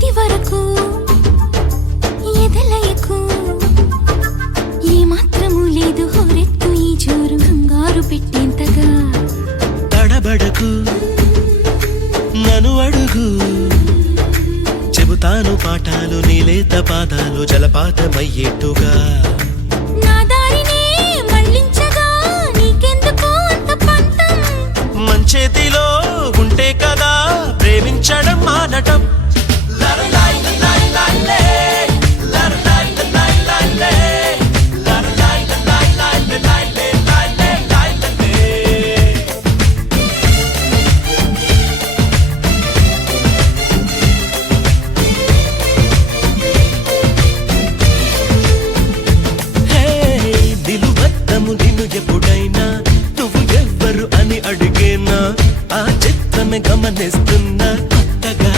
ఇది వరకు ఎదలయకు ఏ మాత్రము లేదు హోరెత్తు ఈ జోరు కంగారు పెట్టేంతగా తడబడకు నన్ను అడుగు చెబుతాను పాఠాలు నీలేత పాదాలు జలపాతమయ్యేట్టుగా నా దారినే మళ్ళించగా నీకెందుకు అంత పంతం మంచేతిలో ఉంటే కదా ప్రేమించడం